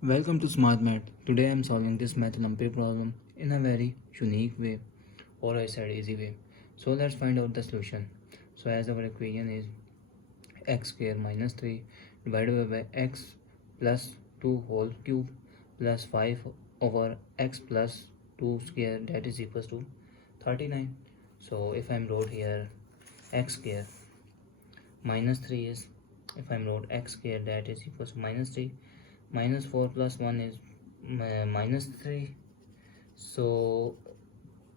Welcome to Smart Math. Today I am solving this Math Olympiad problem in a very unique way, or I said easy way. So let's find out the solution. So as our equation is x square minus 3 divided by x plus 2 whole cube plus 5 over x plus 2 square, that is equals to 39. So if I'm wrote here x square minus 3 is, if I'm wrote x square, that is equals to minus 3, minus 4 plus 1 is minus 3. So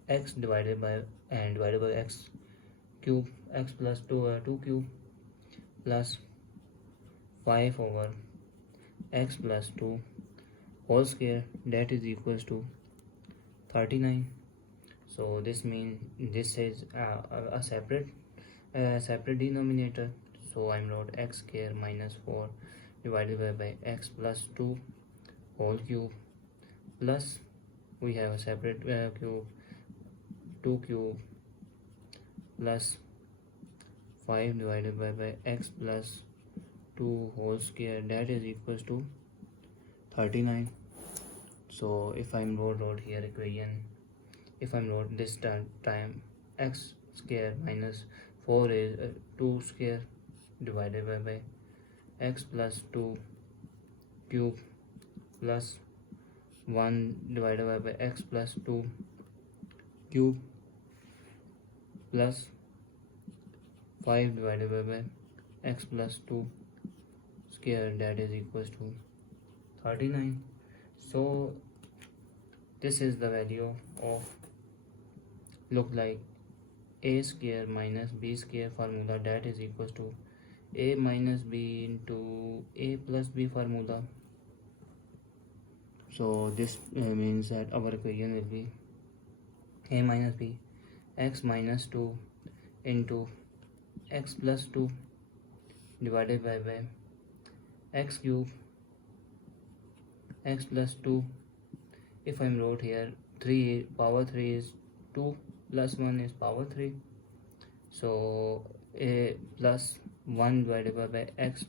x divided by x cube, x plus 2 cube plus 5 over x plus 2 whole square, that is equals to 39. So this means this is a separate denominator. So I'm wrote x square minus 4 divided by x plus 2 whole cube plus we have a separate cube 2 cube plus 5 divided by x plus 2 whole square, that is equals to 39. So if I'm wrote here equation, if I'm wrote this time x square minus 4 is 2 square divided by x plus 2 cube plus 1 divided by x plus 2 cube plus 5 divided by x plus 2 square, that is equals to 39. So this is the value of look like a square minus b square formula, that is equals to a minus b into a plus b formula. So this means that our equation will be a minus b, x minus 2 into x plus 2 divided by x cube x plus 2. If I'm wrote here 3 power 3 is 2 plus 1 is power 3. So a plus 1 divided by x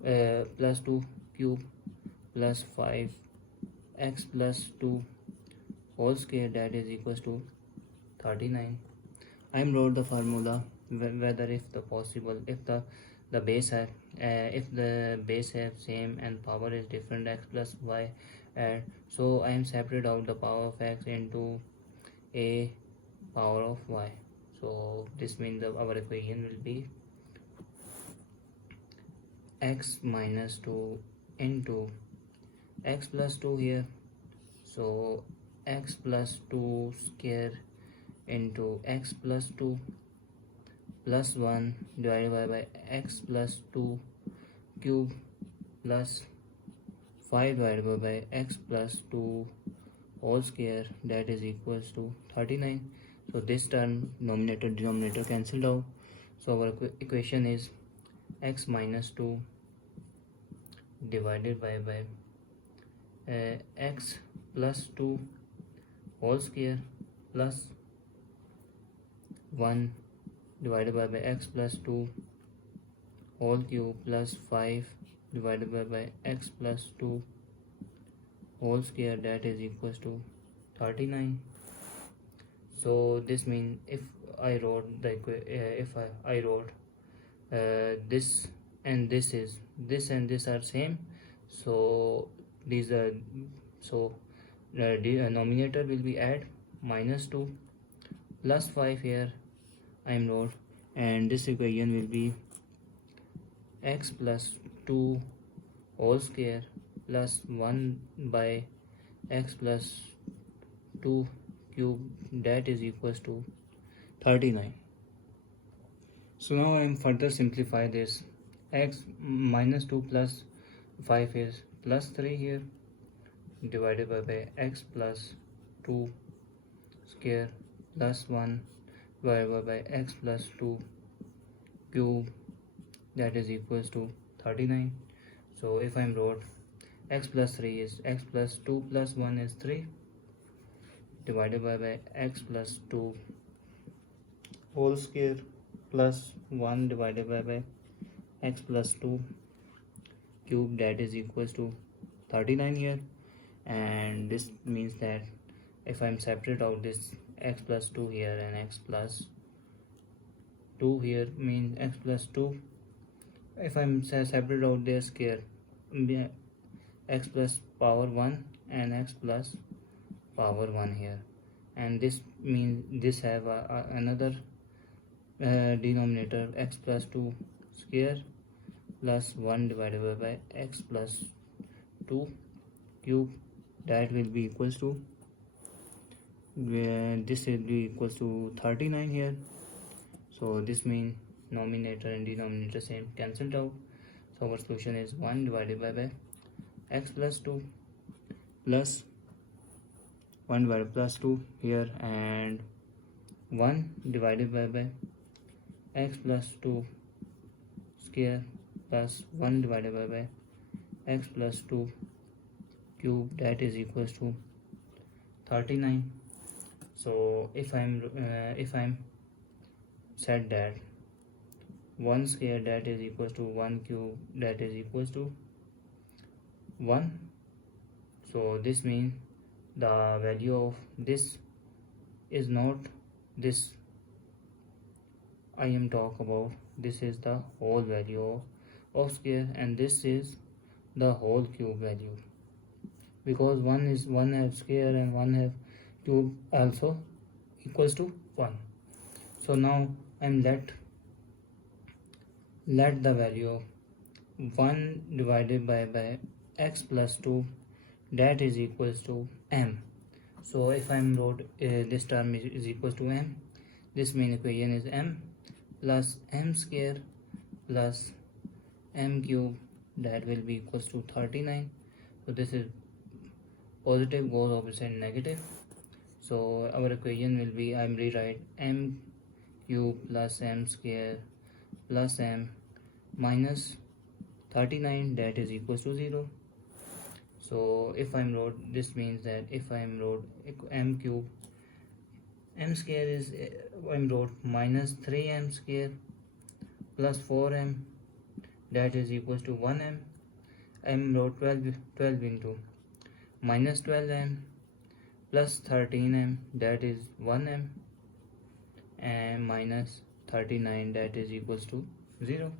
plus 2 cube plus 5 x plus 2 whole square, that is equals to 39. I'm wrote the formula whether if the possible if the base have if the base have same and power is different x plus y, so I am separate out the power of x into a power of y. So this means our equation will be x minus 2 into x plus 2 here, so x plus 2 square into x plus 2 plus 1 divided by x plus 2 cube plus 5 divided by x plus 2 whole square, that is equals to 39. So this term numerator denominator cancelled out. So our equation is x minus 2 divided by x plus 2 whole square plus 1 divided by x plus 2 whole cube plus 5 divided by x plus 2 whole square, that is equals to 39. So this means if I wrote the if I wrote this and this is this and this are same, so these are the denominator will be add minus 2 plus 5 here I am wrote, and this equation will be x plus 2 whole square plus 1 by x plus 2 cube, that is equals to 39. So now I am further simplify this. X minus 2 plus 5 is plus 3 here divided by x plus 2 square plus 1 divided by x plus 2 cube, that is equals to 39. So if I'm wrote x plus 3 is x plus 2 plus 1 is 3 divided by x plus 2 whole square plus 1 divided by x plus 2 cube, that is equals to 39 here, and this means that if I'm separate out this x plus 2 here and x plus 2 here means x plus 2, if I'm separate out their square, x plus power 1 and x plus power 1 here, and this means this have another denominator x plus 2 square plus 1 divided by x plus 2 cube, that will be equals to this will be equals to 39 here. So this means numerator and denominator same, cancelled out. So our solution is 1 divided by x plus 2 plus 1 divided plus 2 here, and 1 divided by x plus 2 square plus 1 divided by x plus 2 cube, that is equals to 39. So if I'm said that 1 square, that is equals to 1 cube, that is equals to 1. So this means the value of this is not this I am talk about, this is the whole value of square, and this is the whole cube value, because one have square and one have cube also equals to 1. So now I'm let the value of 1 divided by x plus 2, that is equals to m. So if I'm wrote this term is equals to m, this main equation is m plus m square plus m cube, that will be equals to 39. So this is positive goes opposite negative. So our equation will be, I'm rewrite m cube plus m square plus m minus 39, that is equals to 0. So if I'm wrote, this means that if I'm wrote m cube, m square is I'm wrote minus 3m square plus 4m, that is equals to 1m. I'm wrote 12 into minus 12m plus 13m, that is 1m, and minus 39, that is equals to 0.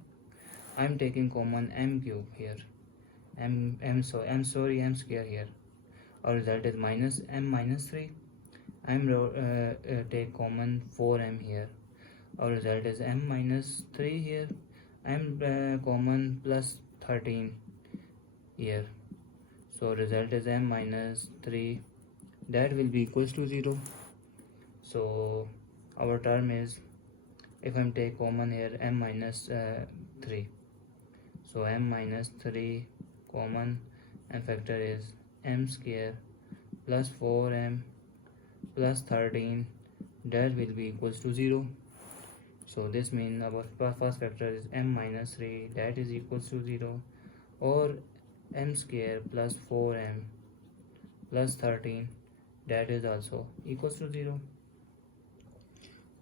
I'm taking common m cube here, m square here. Our result is minus m minus 3. I'm take common 4m here. Our result is m minus 3 here. I'm common plus 13 here. So result is m minus 3, that will be equals to 0. So our term is, if I'm take common here, m minus 3. So m minus 3 common, and factor is m square plus 4m plus 13, that will be equals to 0. So this means our first factor is m minus 3, that is equals to 0, or m square plus 4m plus 13, that is also equals to 0.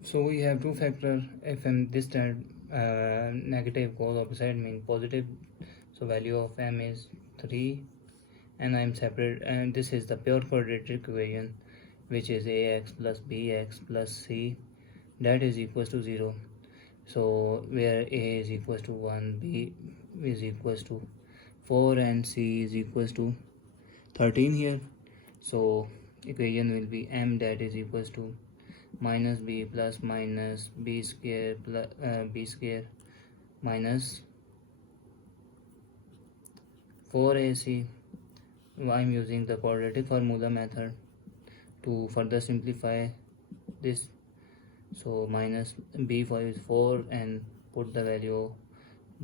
So we have two factors. If this time negative goes opposite mean positive, so value of m is 3, and I am separate, and this is the pure quadratic equation, which is ax plus bx plus c, that is equals to 0. So where a is equals to 1, b is equals to 4, and c is equals to 13 here. So equation will be m, that is equals to minus b plus minus b square plus b square minus 4ac. I'm using the quadratic formula method to further simplify this. So minus b is 4, and put the value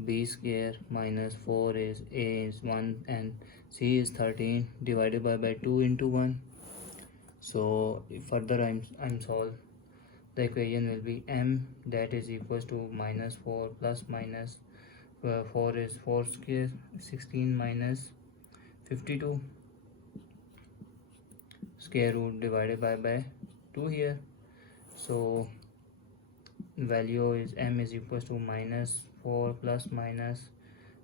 b square minus 4 is a is 1 and c is 13 divided by 2 into 1. So further I'm solve, the equation will be m, that is equals to minus 4 plus minus 4 is 4 square 16 minus 52 square root divided by 2 here. So value is m is equals to minus 4 plus minus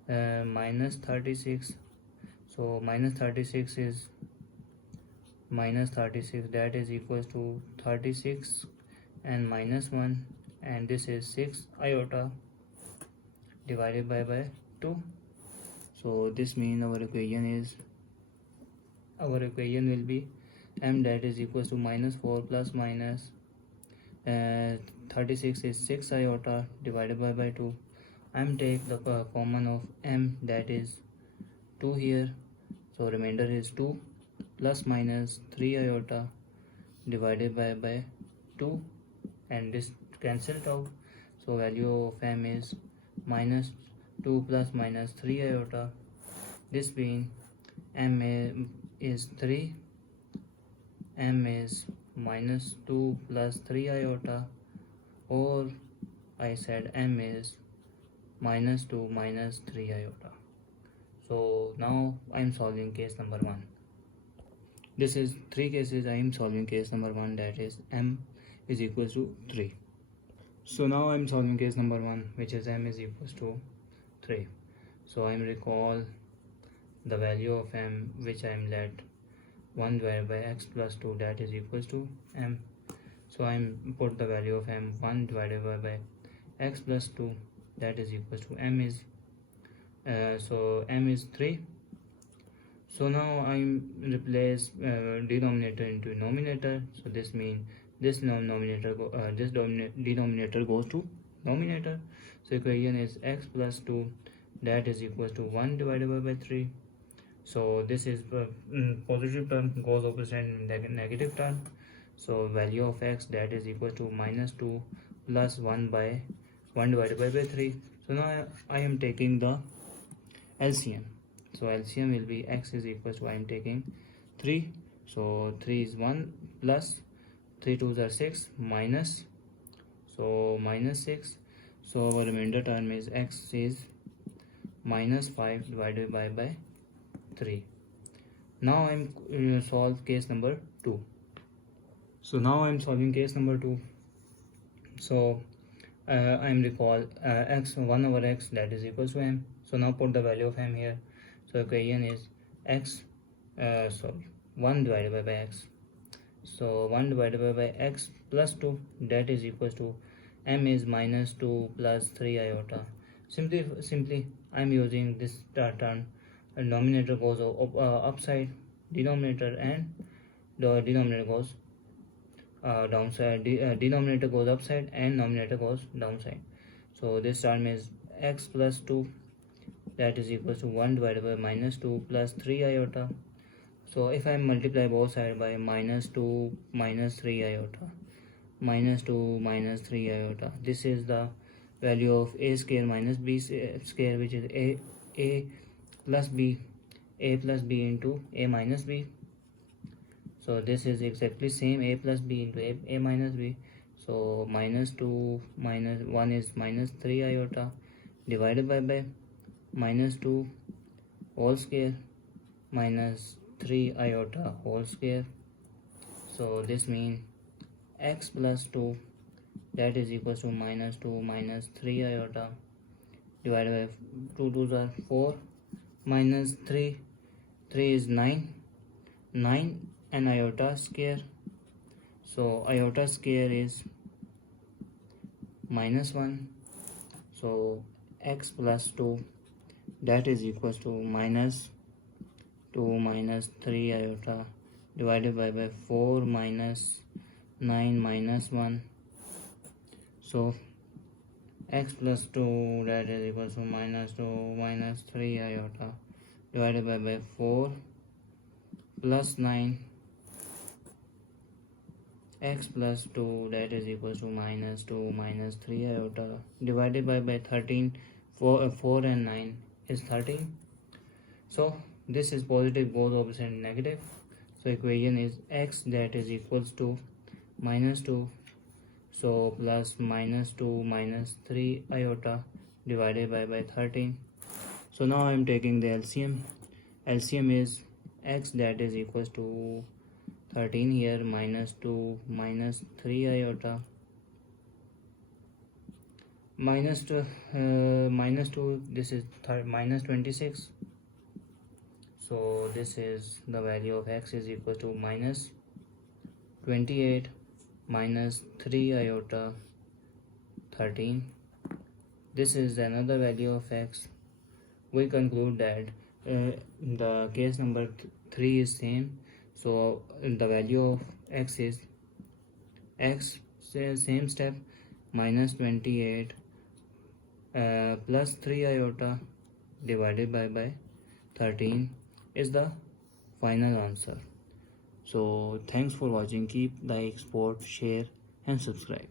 minus 36. So minus 36 is minus 36, that is equals to 36 and minus 1, and this is 6 iota divided by 2. So this means our equation will be m, that is equals to minus 4 plus minus 36 is 6 iota divided by 2. I'm take the common of m, that is 2 here, so remainder is 2 plus minus 3 iota divided by 2, and this cancelled out. So value of m is minus 2 plus minus 3 iota. This being m is 3, m is minus 2 plus 3 iota, or I said m is minus 2 minus 3 iota. So now I am solving case number 1. This is 3 cases. I am solving case number 1, that is m is equals to 3. So now I am solving case number 1, which is m is equals to 3. So I am recall the value of m, which I am let 1 divided by x plus 2, that is equals to m. So I am put the value of m 1 divided by x plus 2, that is equals to m is so m is 3. So now I replace denominator into numerator. So this means this denominator goes to numerator. So equation is x plus 2, that is equals to 1 divided by 3. So this is positive term goes opposite in negative term. So value of x, that is equal to minus 2 plus 1 divided by 3. So now I am taking the LCM. So LCM will be x is equals to, I am taking 3. So 3 is 1 plus 3 2s are 6 minus, so minus 6. So our remainder term is x is minus 5 divided by 3. Now I am solve case number 2. So now I am solving case number 2. So I am recall x 1 over x, that is equals to m. So now put the value of m here. So equation is x 1 divided by x. So 1 divided by x plus 2, that is equals to m is minus 2 plus 3 iota. Simply I am using this term. Denominator goes upside denominator, and the denominator goes downside. Denominator goes upside and numerator goes downside. So this term is x plus 2, that is equals to 1 divided by minus 2 plus 3 iota. So if I multiply both sides by minus 2 minus 3 iota, minus 2 minus 3 iota, this is the value of a square minus b square, which is a plus b into a minus b. So this is exactly same, a plus b into a minus b. So minus 2 minus 1 is minus 3 iota divided by minus 2 whole square minus 3 iota whole square. So this means x plus 2, that is equals to minus 2 minus 3 iota divided by 2 2s are 4 minus 3 is 9 and iota square. So iota square is minus 1. So x plus 2, that is equals to minus 2 minus 3 iota divided by 4 minus 9 minus 1. So x plus 2, that is equals to minus 2 minus 3 iota divided by 4 plus 9, x plus 2, that is equals to minus 2 minus 3 iota divided by 13. 4 and 9 is 13. So this is positive goes opposite negative. So equation is x, that is equals to minus 2, so plus minus 2 minus 3 iota divided by 13. So now I am taking the LCM. LCM is x, that is equals to 13 here, minus 2 minus 3 iota minus 2, this is minus 26. So this is the value of x is equal to minus 28 minus 3 iota 13. This is another value of x. We conclude that the case number 3 is same. So the value of x is x, same step, minus 28 plus 3 iota divided by 13 is the final answer. So thanks for watching. Keep like, support, share and subscribe.